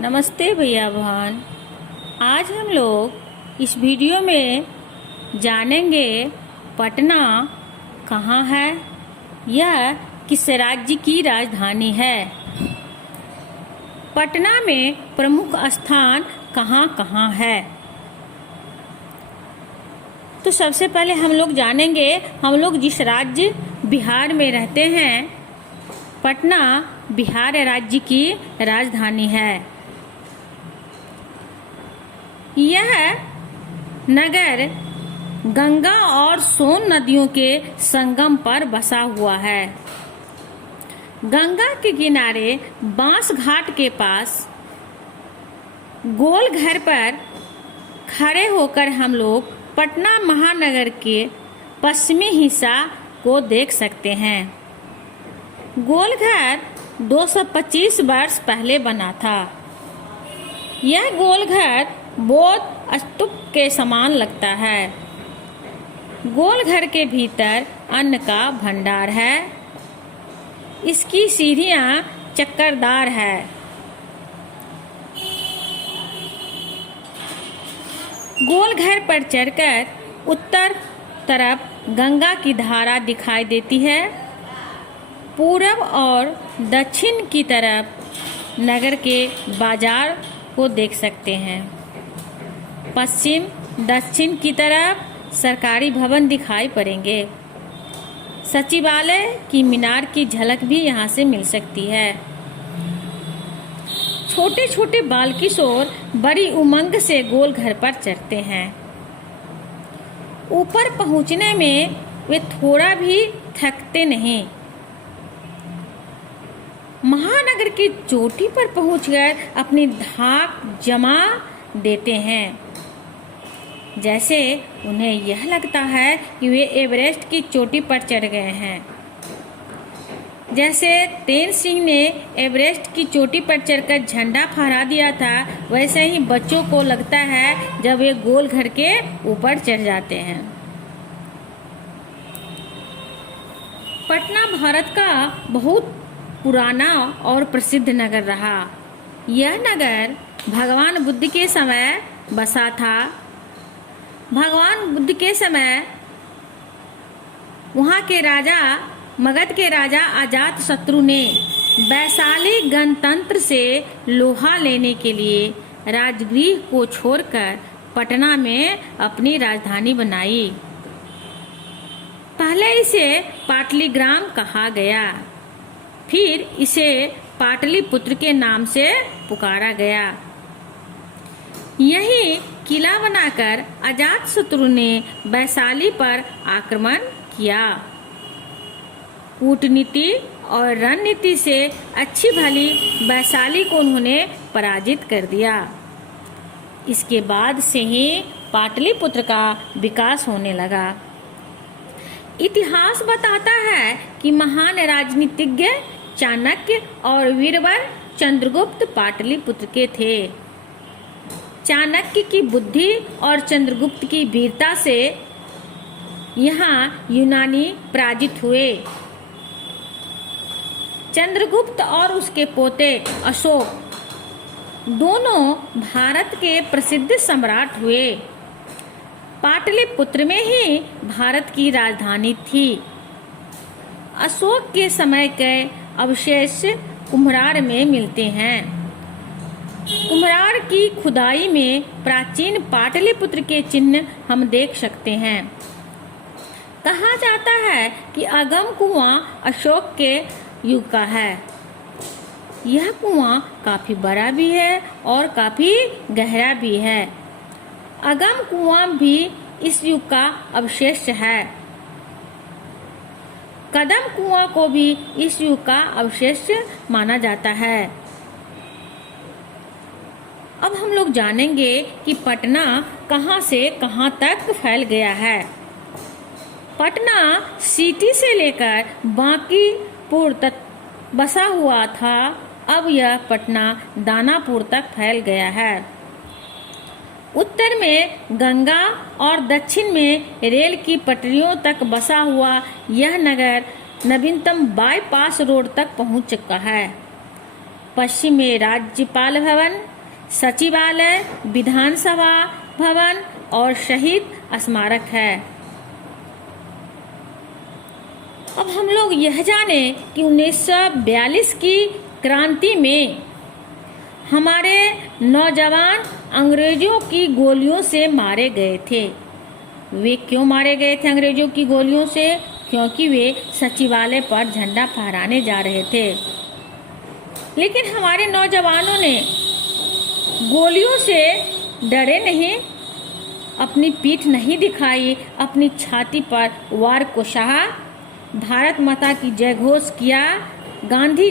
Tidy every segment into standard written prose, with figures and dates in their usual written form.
नमस्ते भैया बहन। आज हम लोग इस वीडियो में जानेंगे पटना कहाँ है, यह किस राज्य की राजधानी है। पटना में प्रमुख स्थान कहाँ कहाँ है। तो सबसे पहले हम लोग जानेंगे, हम लोग जिस राज्य बिहार में रहते हैं, पटना बिहार राज्य की राजधानी है। यह नगर गंगा और सोन नदियों के संगम पर बसा हुआ है। गंगा के किनारे बांस घाट के पास गोल घर पर खड़े होकर हम लोग पटना महानगर के पश्चिमी हिस्सा को देख सकते हैं। गोल घर 225 वर्ष पहले बना था। यह गोल घर बौद्ध स्तूप के समान लगता है। गोल घर के भीतर अन्न का भंडार है। इसकी सीढ़ियां चक्करदार है। गोल घर पर चढ़कर उत्तर तरफ गंगा की धारा दिखाई देती है। पूरब और दक्षिण की तरफ नगर के बाजार को देख सकते हैं। पश्चिम दक्षिण की तरफ सरकारी भवन दिखाई पड़ेंगे। सचिवालय की मीनार की झलक भी यहाँ से मिल सकती है। छोटे छोटे बाल किशोर बड़ी उमंग से गोल घर पर चढ़ते हैं। ऊपर पहुँचने में वे थोड़ा भी थकते नहीं। महानगर की चोटी पर पहुंचकर अपनी धाक जमा देते हैं, जैसे उन्हें यह लगता है कि वे एवरेस्ट की चोटी पर चढ़ गए हैं। जैसे तेन सिंह ने एवरेस्ट की चोटी पर चढ़कर झंडा फहरा दिया था, वैसे ही बच्चों को लगता है जब वे गोल घर के ऊपर चढ़ जाते हैं। पटना भारत का बहुत पुराना और प्रसिद्ध नगर रहा। यह नगर भगवान बुद्ध के समय बसा था। भगवान बुद्ध के समय वहाँ के राजा, मगध के राजा अजातशत्रु ने वैशाली गणतंत्र से लोहा लेने के लिए राजगृह को छोड़कर पटना में अपनी राजधानी बनाई। पहले इसे पाटलिग्राम कहा गया, फिर इसे पाटलिपुत्र के नाम से पुकारा गया। यही किला बनाकर अजातशत्रु ने वैशाली पर आक्रमण किया। कूटनीति और रणनीति से अच्छी भली वैशाली को उन्होंने पराजित कर दिया। इसके बाद से ही पाटलिपुत्र का विकास होने लगा। इतिहास बताता है कि महान राजनीतिज्ञ चाणक्य और वीरवर चंद्रगुप्त पाटलिपुत्र के थे। चाणक्य की बुद्धि और चंद्रगुप्त की वीरता से यहाँ यूनानी पराजित हुए। चंद्रगुप्त और उसके पोते अशोक दोनों भारत के प्रसिद्ध सम्राट हुए। पाटलिपुत्र में ही भारत की राजधानी थी। अशोक के समय के अवशेष कुम्हरार में मिलते हैं। कुम्हरार की खुदाई में प्राचीन पाटलिपुत्र के चिन्ह हम देख सकते हैं। कहा जाता है कि अगम कुआं अशोक के युग का है। यह कुआं काफी बड़ा भी है और काफी गहरा भी है। अगम कुआं भी इस युग का अवशेष है। कदम कुआं को भी इस युग का अवशेष माना जाता है। अब हम लोग जानेंगे कि पटना कहां से कहां तक फैल गया है। पटना सिटी से लेकर बांकीपुर तक बसा हुआ था। अब यह पटना दानापुर तक फैल गया है। उत्तर में गंगा और दक्षिण में रेल की पटरियों तक बसा हुआ यह नगर नवीनतम बाईपास रोड तक पहुंच चुका है। पश्चिम में राज्यपाल भवन, सचिवालय, विधानसभा भवन और शहीद स्मारक है। अब हम लोग यह जाने कि 1942 की क्रांति में हमारे नौजवान अंग्रेजों की गोलियों से मारे गए थे। वे क्यों मारे गए थे अंग्रेजों की गोलियों से? क्योंकि वे सचिवालय पर झंडा फहराने जा रहे थे। लेकिन हमारे नौजवानों ने गोलियों से डरे नहीं, अपनी पीठ नहीं दिखाई, अपनी छाती पर वार कोशाहा, भारत माता की जय घोष किया, गांधी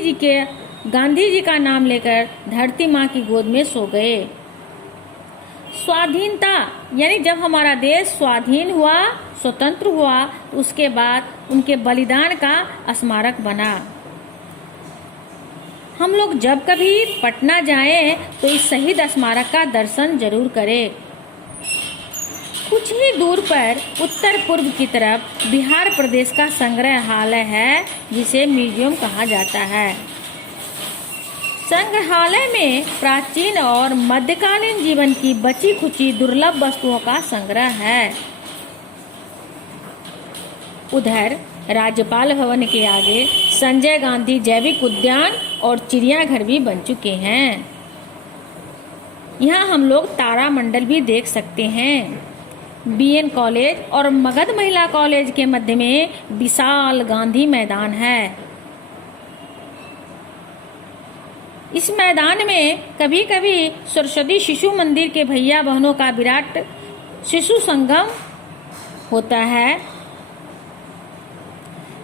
जी का नाम लेकर धरती माँ की गोद में सो गए। स्वाधीनता यानी जब हमारा देश स्वाधीन हुआ, स्वतंत्र हुआ, उसके बाद उनके बलिदान का स्मारक बना। हम लोग जब कभी पटना जाएं तो इस शहीद स्मारक का दर्शन जरूर करें। कुछ ही दूर पर उत्तर पूर्व की तरफ बिहार प्रदेश का संग्रहालय है, जिसे म्यूजियम कहा जाता है। संग्रहालय में प्राचीन और मध्यकालीन जीवन की बची खुची दुर्लभ वस्तुओं का संग्रह है। उधर राज्यपाल भवन के आगे संजय गांधी जैविक उद्यान और चिड़ियाघर भी बन चुके हैं। यहाँ हम लोग तारामंडल भी देख सकते हैं। बीएन कॉलेज और मगध महिला कॉलेज के मध्य में विशाल गांधी मैदान है। इस मैदान में कभी कभी सरस्वती शिशु मंदिर के भैया बहनों का विराट शिशु संगम होता है।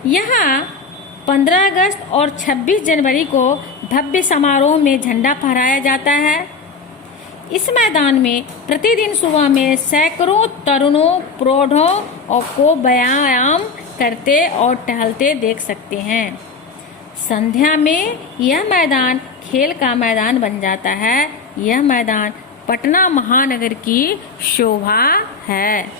यहाँ 15 अगस्त और 26 जनवरी को भव्य समारोह में झंडा फहराया जाता है। इस मैदान में प्रतिदिन सुबह में सैकड़ों तरुणों, प्रौढ़ों को व्यायाम करते और टहलते देख सकते हैं। संध्या में यह मैदान खेल का मैदान बन जाता है। यह मैदान पटना महानगर की शोभा है।